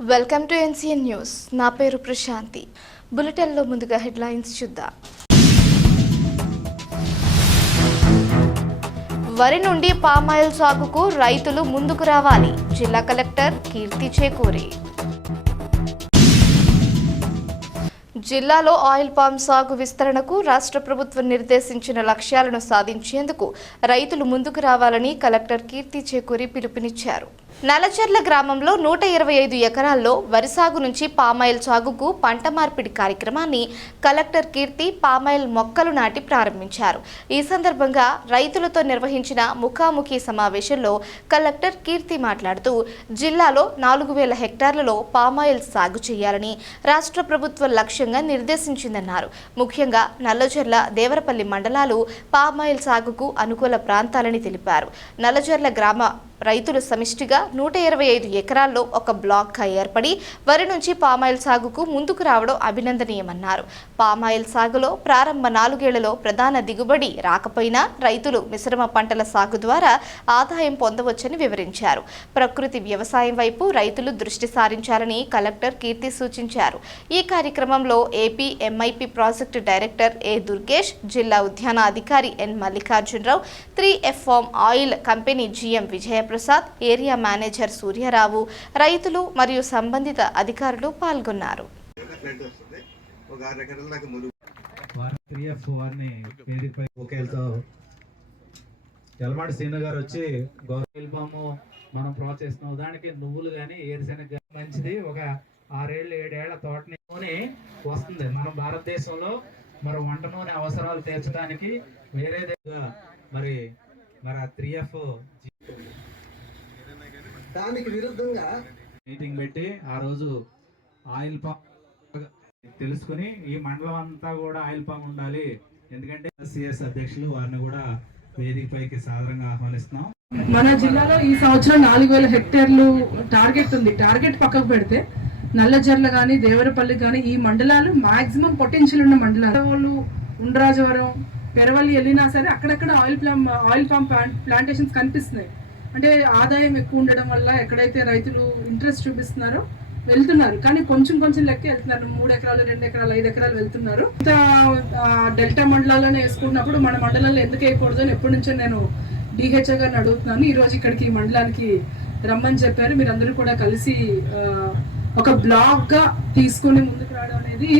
Welcome to NCN news. నా పేరు ప్రశాంతి. బులెటిన్లో ముందుగా హెడ్లైన్స్ చూద్దాం. వరి నుండి పామాయిల్ సాగుకు రైతులు ముందుకు రావాలి. జిల్లా కలెక్టర్ కీర్తి చేకూరి. జిల్లాలో ఆయిల్ పామ్ సాగు విస్తరణకు రాష్ట్ర ప్రభుత్వం నిర్దేశించిన లక్ష్యాలను సాధించేందుకు రైతులు ముందుకు రావాలని కలెక్టర్ కీర్తి చేకూరి పిలుపునిచ్చారు. నల్లచెర్ల గ్రామంలో 125 ఎకరాల్లో వరి సాగు నుంచి పామాయిల్ సాగుకు పంట మార్పిడి కార్యక్రమాన్ని కలెక్టర్ కీర్తి పామాయిల్ మొక్కలు నాటి ప్రారంభించారు. ఈ సందర్భంగా రైతులతో నిర్వహించిన ముఖాముఖి సమావేశంలో కలెక్టర్ కీర్తి మాట్లాడుతూ జిల్లాలో 4000 హెక్టార్లలో పామాయిల్ సాగు చేయాలని రాష్ట్ర ప్రభుత్వం లక్ష్యంగా నిర్దేశించిందన్నారు. ముఖ్యంగా నల్లచెర్ల దేవరపల్లి మండలాలు పామాయిల్ సాగుకు అనుకూల ప్రాంతాలని తెలిపారు. నల్లచెర్ల గ్రామ రైతులు సమిష్టిగా 125 ఎకరాల్లో ఒక బ్లాక్గా ఏర్పడి వరి నుంచి పామాయిల్ సాగుకు ముందుకు రావడం అభినందనీయమన్నారు. పామాయిల్ సాగులో ప్రారంభ 4 ఏళ్లలో ప్రధాన దిగుబడి రాకపోయినా రైతులు మిశ్రమ పంటల సాగు ద్వారా ఆదాయం పొందవచ్చని వివరించారు. ప్రకృతి వ్యవసాయం వైపు రైతులు దృష్టి సారించాలని కలెక్టర్ కీర్తి సూచించారు. ఈ కార్యక్రమంలో AP MIP project director A Durgesh, జిల్లా ఉద్యాన అధికారి N Mallikarjunarao, 3F farm oil company GM Vijaya Prasad, area manager Suryarao, రైతులు మరియు సంబంధిత అధికారులు పాల్గొన్నారు. ఎలమాడి సీను గారు వచ్చి గౌరవ మనం ప్రోత్సహిస్తున్నాం. దానికి నువ్వులు కానీ ఏరుశెనగ మంచిది. ఒక 6 ఏళ్ళు 7 ఏళ్ల తోటని వస్తుంది. మన భారతదేశంలో మరి వంట నూనె అవసరాలు తీర్చడానికి వేరే మరి 3F దానికి విరుద్ధంగా మీటింగ్ పెట్టి ఆ రోజు ఆయిల్ పామ్ తెలుసుకుని ఈ మండలం అంతా కూడా ఆయిల్ పామ్ ఉండాలి. ఎందుకంటే సిఎస్ అధ్యక్షులు వారిని కూడా వేదిక పైకి సాధారణంగా ఆహ్వానిస్తున్నాం. మన జిల్లాలో ఈ సంవత్సరం 4000 హెక్టార్లు టార్గెట్ ఉంది. టార్గెట్ పక్కకు పెడితే నల్లజర్ల కానీ దేవరపల్లి కానీ ఈ మండలాలు మాక్సిమం పొటెన్షియల్ ఉన్న మండలాలు. ఉండ్రాజవరం, పెరవల్లి వెళ్ళినా సరే అక్కడక్కడ ఆయిల్ పామ్ ప్లాంటేషన్స్ కనిపిస్తున్నాయి. అంటే ఆదాయం ఎక్కువ ఉండడం వల్ల ఎక్కడైతే రైతులు ఇంట్రెస్ట్ చూపిస్తున్నారో వెళ్తున్నారు. కానీ కొంచెం లెక్క వెళ్తున్నారు. 3 ఎకరాలు 2 ఎకరాలు 5 ఎకరాలు వెళ్తున్నారు. డెల్టా మండలాల్లోనే వేసుకున్నప్పుడు మన మండలంలో ఎందుకు వేయకూడదు అని ఎప్పటి నుంచో నేను డిహెచ్ఓ గారిని అడుగుతున్నాను. ఈ రోజు ఇక్కడికి మండలానికి రమ్మని చెప్పారు. మీరందరూ కూడా కలిసి ఒక బ్లాక్ గా తీసుకుని ముందుకు రావడం అనేది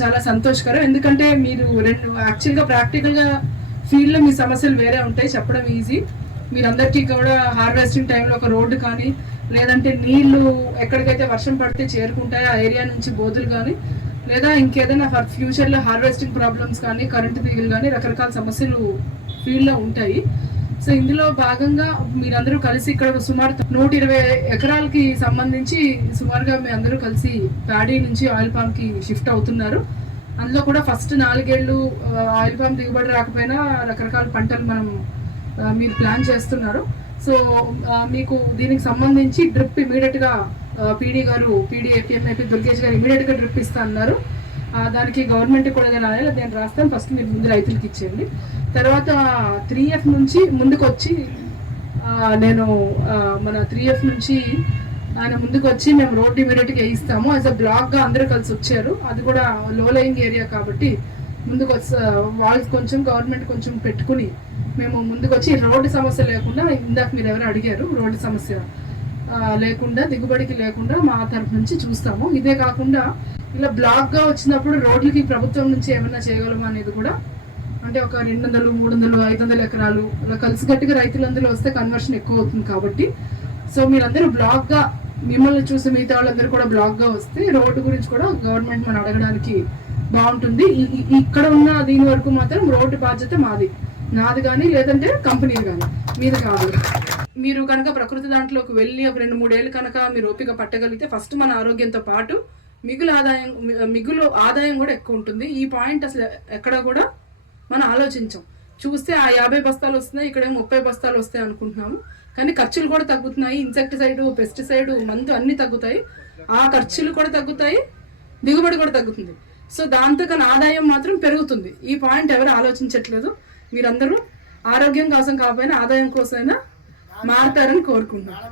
చాలా సంతోషకరం. ఎందుకంటే మీరు యాక్చువల్గా ప్రాక్టికల్ గా ఫీల్డ్ లో మీ సమస్యలు వేరే ఉంటాయి, చెప్పడం ఈజీ. మీరందరికీ కూడా హార్వెస్టింగ్ టైంలో ఒక రోడ్డు కానీ లేదంటే నీళ్లు ఎక్కడికైతే వర్షం పడితే చేరుకుంటాయో ఆ ఏరియా నుంచి బోధులు కానీ లేదా ఇంకేదైనా ఫ్యూచర్లో హార్వెస్టింగ్ ప్రాబ్లమ్స్ కానీ కరెంటు తీగలు కానీ రకరకాల సమస్యలు ఫీల్డ్లో ఉంటాయి. సో ఇందులో భాగంగా మీరందరూ కలిసి ఇక్కడ సుమారు 120 ఎకరాలకి సంబంధించి సుమారుగా మీ అందరూ కలిసి ప్యాడీ నుంచి ఆయిల్ పామ్కి షిఫ్ట్ అవుతున్నారు. అందులో కూడా ఫస్ట్ 4 ఏళ్ళు ఆయిల్ పామ్ దిగుబడి రాకపోయినా రకరకాల పంటలు మనం మీరు ప్లాన్ చేస్తున్నారు. సో మీకు దీనికి సంబంధించి డ్రిప్ ఇమీడియట్గా పీడీ ఏపీ దుర్గేష్ గారు ఇమీడియట్గా డ్రిప్ ఇస్తా అన్నారు. దానికి గవర్నమెంట్ కూడా రాయాలి, నేను రాస్తాను. ఫస్ట్ మీరు ముందు రైతులకి ఇచ్చేయండి. తర్వాత 3F నుంచి ముందుకు వచ్చి నేను మన 3F నుంచి ఆయన ముందుకు వచ్చి మేము రోడ్డు ఇమీడియట్గా వేయిస్తాము. యాజ్ అ బ్లాక్గా అందరూ కలిసి వచ్చారు. అది కూడా లో లయింగ్ ఏరియా కాబట్టి ముందుకు వచ్చి వాళ్ళు కొంచెం గవర్నమెంట్ కొంచెం పెట్టుకుని మేము ముందుకు వచ్చి రోడ్డు సమస్య లేకుండా, ఇందాక మీరు ఎవరు అడిగారు, రోడ్డు సమస్య లేకుండా దిగుబడికి లేకుండా మా తరఫు నుంచి చూస్తాము. ఇదే కాకుండా ఇలా బ్లాక్గా వచ్చినప్పుడు రోడ్లకి ప్రభుత్వం నుంచి ఏమైనా చేయగలమా అనేది కూడా, అంటే ఒక 200, 300, 500 ఎకరాలు అలా కలిసికట్టుగా రైతులందరూ వస్తే కన్వర్షన్ ఎక్కువ అవుతుంది. కాబట్టి సో మీరందరూ బ్లాక్గా మిమ్మల్ని చూసి మిగతా వాళ్ళందరూ కూడా బ్లాక్గా వస్తే రోడ్డు గురించి కూడా గవర్నమెంట్ మనం అడగడానికి బాగుంటుంది. ఇక్కడ ఉన్న దీని వరకు మాత్రం రోడ్డు బాధ్యత నాది కానీ లేదంటే కంపెనీది కానీ మీద కాదు. మీరు కనుక ప్రకృతి దాంట్లోకి వెళ్ళి ఒక 2-3 ఏళ్ళు కనుక మీరు ఓపిక పట్టగలిగితే ఫస్ట్ మన ఆరోగ్యంతో పాటు మిగులు ఆదాయం కూడా ఎక్కువ ఉంటుంది. ఈ పాయింట్ అసలు ఎక్కడ కూడా మనం ఆలోచించాం. చూస్తే ఆ 50 బస్తాలు వస్తున్నాయి, ఇక్కడ 30 బస్తాలు వస్తాయి అనుకుంటున్నాము. కానీ ఖర్చులు కూడా తగ్గుతున్నాయి. ఇన్సెక్టిసైడ్, పెస్టిసైడ్, మందు అన్ని తగ్గుతాయి. ఆ ఖర్చులు కూడా తగ్గుతాయి, దిగుబడి కూడా తగ్గుతుంది. సో దాంతో కానీ ఆదాయం మాత్రం పెరుగుతుంది. ఈ పాయింట్ ఎవరు ఆలోచించట్లేదు. మీరందరూ ఆరోగ్యం కోసం కాకపోయినా ఆదాయం కోసమైనా మారుతారని కోరుకుంటున్నాను.